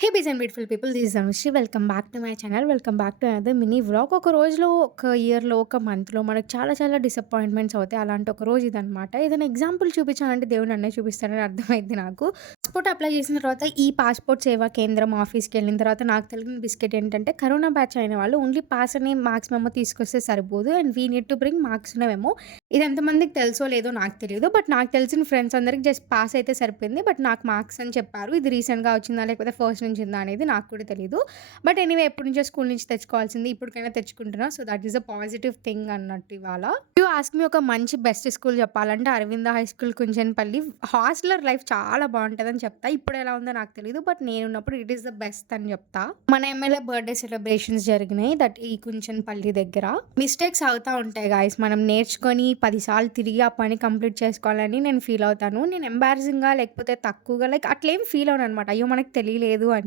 Hey bees and beautiful people this is Anusri welcome back to my channel welcome back to another mini vlog. ఒక రోజులో, ఒక ఇయర్‌లో, ఒక మంత్‌లో మనకు చాలా చాలా డిసప్పాయింట్‌మెంట్స్ అవుతాయి. అలాంటి ఒక రోజు ఇదనమాట. ఏదైనా ఎగ్జాంపుల్ చూపించాలంటే దేవుడు నన్నే చూపిస్తాడని అర్థమైంది నాకు. పాస్‌పోర్ట్ అప్లై చేసిన తర్వాత ఈ పాస్‌పోర్ట్ సేవా కేంద్రం ఆఫీస్‌కెళ్ళిన తర్వాత నాకు తెలిసిన బిస్కెట్ ఏంటంటే కరోనా బ్యాచ్ అయిన వాళ్ళు ఓన్లీ పాస్ అని మార్క్స్ మెమో తీసుకొస్తే సరిపోదు and we need to bring marks memo. ఇది ఎంతమందికి తెలుసో లేదో నాకు తెలీదు. బట్ నాకు తెలిసిన ఫ్రెండ్స్ అందరికి జస్ట్ పాస్ అయితే సరిపోయింది. బట్ నాకు మార్క్స్ అని చెప్పారు. ఇది రీసెంట్‌గా వచ్చిందా లేకపోతే ఫస్ట్ నుంచి ఉందా అనేది నాకు కూడా తెలీదు. బట్ ఎనీవే ఎప్పటి నుంచో స్కూల్ నుంచి తెచ్చుకోవాల్సింది ఇప్పటికైనా తెచ్చుకుంటున్నా. So, that is a positive thing అన్నట్టు ఇవాళ. యూ ఆస్క్ మీ ఒక మంచి బెస్ట్ స్కూల్ చెప్పాలంటే Aravinda high school Kunchenapalli. Hosteller life చాలా బావుంటదని చెప్తా. ఇప్పుడు ఎలా ఉందో నాకు తెలీదు. బట్ నేనున్నప్పుడు ఇట్ ఈస్ ద బెస్ట్ అని చెప్తా. మన ఎమ్మెల్యే బర్త్‌డే సెలబ్రేషన్స్ జరిగినాయి. దట్ ఈ కుంచెనపల్లి దగ్గర. మిస్టేక్స్ అవుతా ఉంటాయి గైస్. మనం నేర్చుకొని 10 సార్లు తిరిగి ఆ పని కంప్లీట్ చేసుకోవాలని నేను ఫీల్ అవుతాను. నేను ఎంబారసింగ్‌గా లేకపోతే తక్కువగా లైక్ అట్లేం ఫీల్ అవ్వననమాట. అయ్యో! మనకు తెలియలేదు అని.